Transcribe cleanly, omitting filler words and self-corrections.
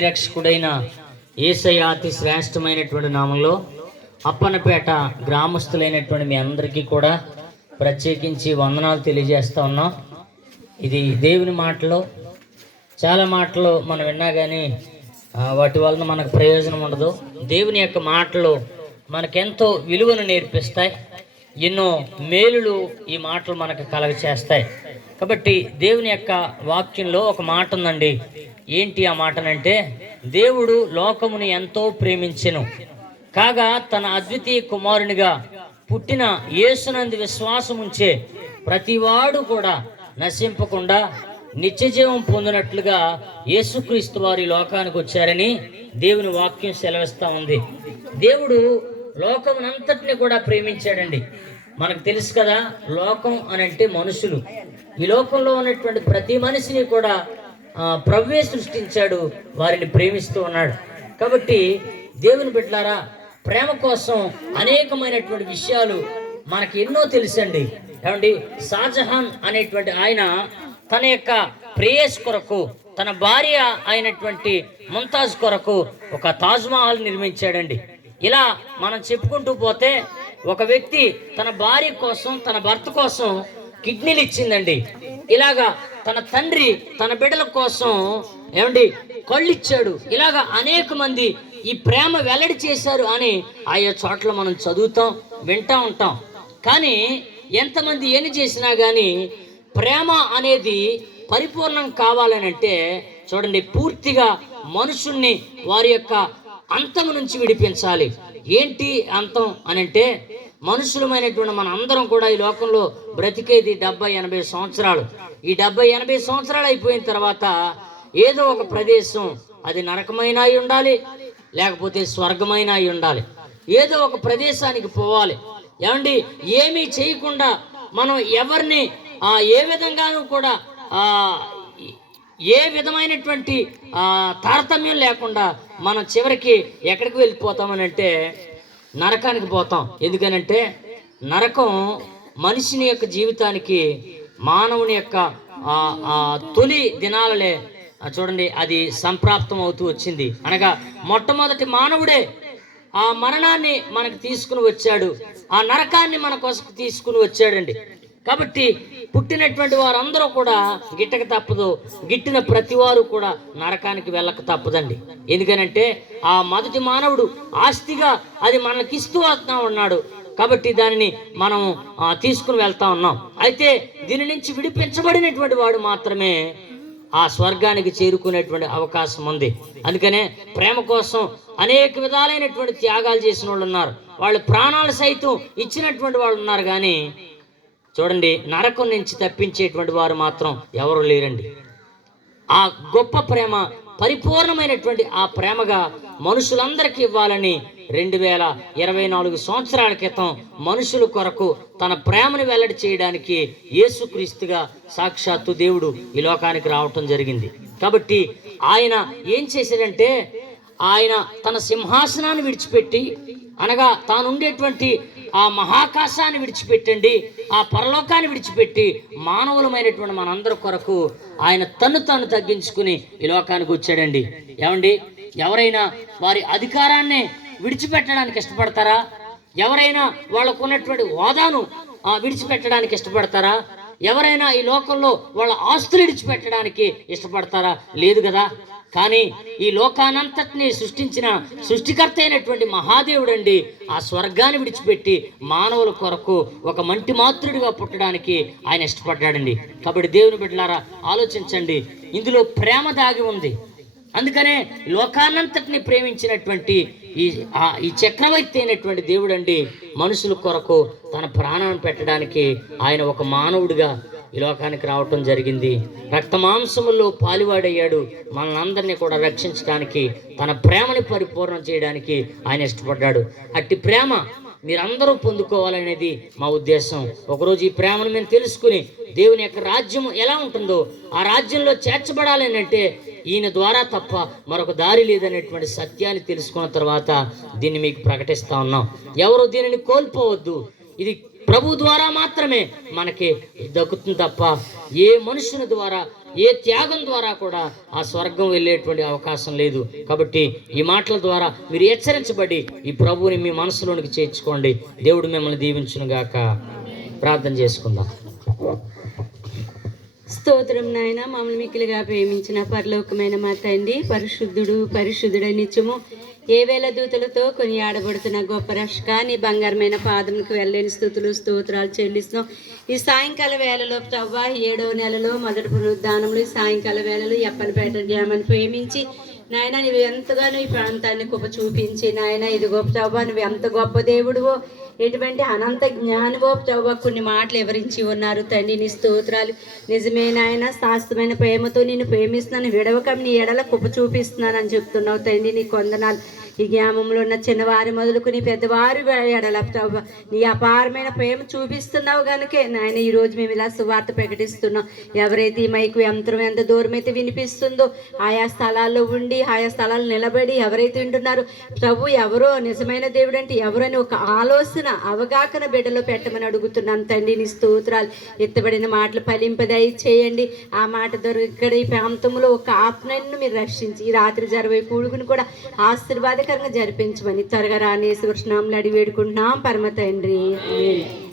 రక్షకుడైన యేసయ్య అతి శ్రేష్టమైనటువంటి నామంలో అప్పన్నపేట గ్రామస్తులైనటువంటి మీ అందరికీ కూడా ప్రత్యేకించి వందనాలు తెలియజేస్తా ఉన్నాం. ఇది దేవుని మాటలు, చాలా మాటలు మనం విన్నా కానీ వాటి వలన మనకు ప్రయోజనం ఉండదు. దేవుని యొక్క మాటలు మనకెంతో విలువను నేర్పిస్తాయి, ఎన్నో మేలులు ఈ మాటలు మనకు కలగచేస్తాయి. కాబట్టి దేవుని యొక్క వాక్యంలో ఒక మాట ఉందండి. ఏంటి ఆ మాటనంటే, దేవుడు లోకముని ఎంతో ప్రేమించెను కాగా తన అద్వితీయ కుమారునిగా పుట్టిన యేసునందు విశ్వాసం ఉంచే ప్రతివాడు కూడా నశింపకుండా నిత్యజీవం పొందినట్లుగా యేసుక్రీస్తు వారి లోకానికి వచ్చారని దేవుని వాక్యం సెలవిస్తూ ఉంది. దేవుడు లోకమునంతటిని కూడా ప్రేమించాడండి. మనకు తెలుసు కదా, లోకం అని అంటే మనుషులు. ఈ లోకంలో ఉన్నటువంటి ప్రతి మనిషిని కూడా ప్రభువే సృష్టించాడు, వారిని ప్రేమిస్తూ ఉన్నాడు. కాబట్టి దేవుని బిడ్డలారా, ప్రేమ కోసం అనేకమైనటువంటి విషయాలు మనకి ఎన్నో తెలుసండి. ఏమండి, షాజహాన్ అనేటువంటి ఆయన తన యొక్క ప్రేయస్ కొరకు, తన భార్య అయినటువంటి ముంతాజ్ కొరకు ఒక తాజ్మహల్ నిర్మించాడండి. ఇలా మనం చెప్పుకుంటూ పోతే ఒక వ్యక్తి తన భార్య కోసం, తన భర్త కోసం కిడ్నీలు ఇచ్చిందండి. ఇలాగా తన తండ్రి తన బిడ్డల కోసం ఏమండి కళ్ళు ఇచ్చాడు. ఇలాగా అనేక మంది ఈ ప్రేమ వెల్లడి చేశారు అని ఆయా చోట్ల మనం చదువుతాం, వింటూ ఉంటాం. కానీ ఎంతమంది ఏమి చేసినా కానీ ప్రేమ అనేది పరిపూర్ణం కావాలనంటే చూడండి, పూర్తిగా మనుషుల్ని వారి యొక్క అంతం నుంచి విడిపించాలి. ఏంటి అంతం అనంటే, మనుషులమైనటువంటి మన అందరం కూడా ఈ లోకంలో బ్రతికేది 70-80 సంవత్సరాలు. ఈ 70-80 సంవత్సరాలు అయిపోయిన తర్వాత ఏదో ఒక ప్రదేశం, అది నరకమైన అయి ఉండాలి, లేకపోతే స్వర్గమైన అయి ఉండాలి. ఏదో ఒక ప్రదేశానికి పోవాలి. ఏమండి, ఏమీ చేయకుండా మనం ఎవరిని ఏ విధంగానూ కూడా ఏ విధమైనటువంటి తారతమ్యం లేకుండా మనం చివరికి ఎక్కడికి వెళ్ళిపోతామనంటే నరకానికి పోతాం. ఎందుకనంటే నరకం మనిషిని యొక్క జీవితానికి, మానవుని యొక్క తొలి దినాలలే చూడండి అది సంప్రాప్తం అవుతూ వచ్చింది. అనగా మొట్టమొదటి మానవుడే ఆ మరణాన్ని మనకు తీసుకుని వచ్చాడు, ఆ నరకాన్ని మన కోసం తీసుకుని వచ్చాడండి. కాబట్టి పుట్టినటువంటి వారందరూ కూడా గిట్టక తప్పదు, గిట్టిన ప్రతి వారు కూడా నరకానికి వెళ్ళక తప్పదండి. ఎందుకనంటే ఆ మొదటి మానవుడు ఆస్తిగా అది మనకి ఇస్తూ వస్తూ ఉన్నాడు. కాబట్టి దానిని మనం తీసుకుని వెళ్తా ఉన్నాం. అయితే దీని నుంచి విడిపించబడినటువంటి వాడు మాత్రమే ఆ స్వర్గానికి చేరుకునేటువంటి అవకాశం ఉంది. అందుకనే ప్రేమ కోసం అనేక విధాలైనటువంటి త్యాగాలు చేసిన వాళ్ళు ఉన్నారు, వాళ్ళు ప్రాణాలు సైతం ఇచ్చినటువంటి వాళ్ళు ఉన్నారు. కానీ చూడండి, నరకం నుంచి తప్పించేటువంటి వారు మాత్రం ఎవరు లేరండి. ఆ గొప్ప ప్రేమ, పరిపూర్ణమైనటువంటి ఆ ప్రేమగా మనుషులందరికీ ఇవ్వాలని 2024 సంవత్సరాల క్రితం మనుషుల కొరకు తన ప్రేమను వెల్లడి చేయడానికి యేసుక్రీస్తుగా సాక్షాత్తు దేవుడు ఈ లోకానికి రావటం జరిగింది. కాబట్టి ఆయన ఏం చేశాడంటే, ఆయన తన సింహాసనాన్ని విడిచిపెట్టి, అనగా తాను ఉండేటువంటి ఆ మహాకాశాన్ని విడిచిపెట్టండి, ఆ పరలోకాన్ని విడిచిపెట్టి మానవులమైనటువంటి మనందరి కొరకు ఆయన తాను తగ్గించుకుని ఈ లోకానికి వచ్చాడండి. ఏమండి, ఎవరైనా వారి అధికారాన్ని విడిచిపెట్టడానికి ఇష్టపడతారా? ఎవరైనా వాళ్ళకు ఉన్నటువంటి హోదాను విడిచిపెట్టడానికి ఇష్టపడతారా? ఎవరైనా ఈ లోకంలో వాళ్ళ ఆస్తులు విడిచిపెట్టడానికి ఇష్టపడతారా? లేదు కదా. కానీ ఈ లోకానంతటిని సృష్టించిన సృష్టికర్త అయినటువంటి మహాదేవుడు అండి ఆ స్వర్గాన్ని విడిచిపెట్టి మానవుల కొరకు ఒక మంటి మాతృడిగా పుట్టడానికి ఆయన ఇష్టపడ్డాడండి. కాబట్టి దేవుని బిడ్డలారా, ఆలోచించండి, ఇందులో ప్రేమ దాగి ఉంది. అందుకనే లోకానంతటిని ప్రేమించినటువంటి ఈ చక్రవర్తి అయినటువంటి దేవుడు అండి మనుషుల కొరకు తన ప్రాణాన్ని పెట్టడానికి ఆయన ఒక మానవుడిగా ఈ లోకానికి రావటం జరిగింది. రక్తమాంసముల్లో పాలువాడయ్యాడు, మనందరినీ కూడా రక్షించడానికి, తన ప్రేమని పరిపూర్ణం చేయడానికి ఆయన ఇష్టపడ్డాడు. అట్టి ప్రేమ మీరందరూ పొందుకోవాలనేది మా ఉద్దేశం. ఒకరోజు ఈ ప్రేమను మేము తెలుసుకుని దేవుని యొక్క రాజ్యం ఎలా ఉంటుందో ఆ రాజ్యంలో చేర్చబడాలని అంటే ఈయన ద్వారా తప్ప మరొక దారి లేదనేటువంటి సత్యాన్ని తెలుసుకున్న తర్వాత దీన్ని మీకు ప్రకటిస్తా ఉన్నాం. ఎవరు దీనిని కోల్పోవద్దు. ఇది ప్రభు ద్వారా మాత్రమే మనకి దక్కుతుంది తప్ప ఏ మనుషుని ద్వారా, ఏ త్యాగం ద్వారా కూడా ఆ స్వర్గం వెళ్ళేటువంటి అవకాశం లేదు. కాబట్టి ఈ మాటల ద్వారా మీరు హెచ్చరించబడి ఈ ప్రభువుని మీ మనసులోనికి చేర్చుకోండి. దేవుడు మిమ్మల్ని దీవించును గాక. ప్రార్థన చేసుకుందాం. స్తోత్రం నాయన, మమ్మల్ని మిక్కిలిగా ప్రేమించిన పరలోకమైన మా తండ్రి, పరిశుద్ధుడ నిత్యము ఏ వేల దూతలతో కొనియాడబడుతున్న గొప్ప రక్షక, నీ బంగారమైన పాదములకు వెళ్ళలేని స్థుతులు స్తోత్రాలు చెల్లిస్తున్నాం. ఈ సాయంకాల వేళలో ప్రభా, 7వ నెలలో మొదటి పునరుద్ధానంలో ఈ సాయంకాల వేళలో అప్పనపేట గ్రామాన్ని ప్రేమించి నాయన నువ్వు ఎంతగానో ఈ ప్రాంతాన్ని గొప్ప చూపించి నాయన ఇది గొప్ప ప్రభా, నువ్వు ఎంత గొప్ప దేవుడువో, ఎటువంటి అనంత జ్ఞానవో ప్రభా, కొన్ని మాటలు వివరించి ఉన్నారు తండ్రి. నీ స్తోత్రాలు. నిజమే నాయన, శాస్త్రమైన ప్రేమతో నేను ప్రేమిస్తున్నాను, విడవక నీ ఎడల కుప్ప చూపిస్తున్నాను అని చెప్తున్నావు తండ్రి. నీ కొందనాలు. ఈ గ్రామంలో ఉన్న చిన్నవారి మొదలుకుని పెద్దవారి ఎడల ప్రభా నీ అపారమైన ప్రేమ చూపిస్తున్నావు కనుకే నాయన ఈరోజు మేము ఇలా సువార్త ప్రకటిస్తున్నాం. ఎవరైతే ఈ మైకు యంత్రం ఎంత దూరం అయితే వినిపిస్తుందో ఆయా స్థలాల్లో ఉండి ఆయా స్థలాలు నిలబడి ఎవరైతే వింటున్నారో ప్రభు ఎవరో నిజమైన దేవుడు అంటే ఎవరని ఒక ఆలోచన అవగాహన బిడ్డలో పెట్టమని అడుగుతున్నాను తండ్రి. నీ స్తోత్రాలు. ఎత్తబడిన మాటలు ఫలింపదయ చేయండి. ఆ మాట ద్వారా ఇక్కడ ఈ ప్రాంతంలో ఒక ఆత్మను మీరు రక్షించి ఈ రాత్రి జరవే కూడుకుని కూడా ఆశీర్వాదకరంగా జరిపించమని త్వరగా రాని యేసు నామములో అడిగి వేడుకుంటున్నాం పరమ తండ్రి. ఆమేన్.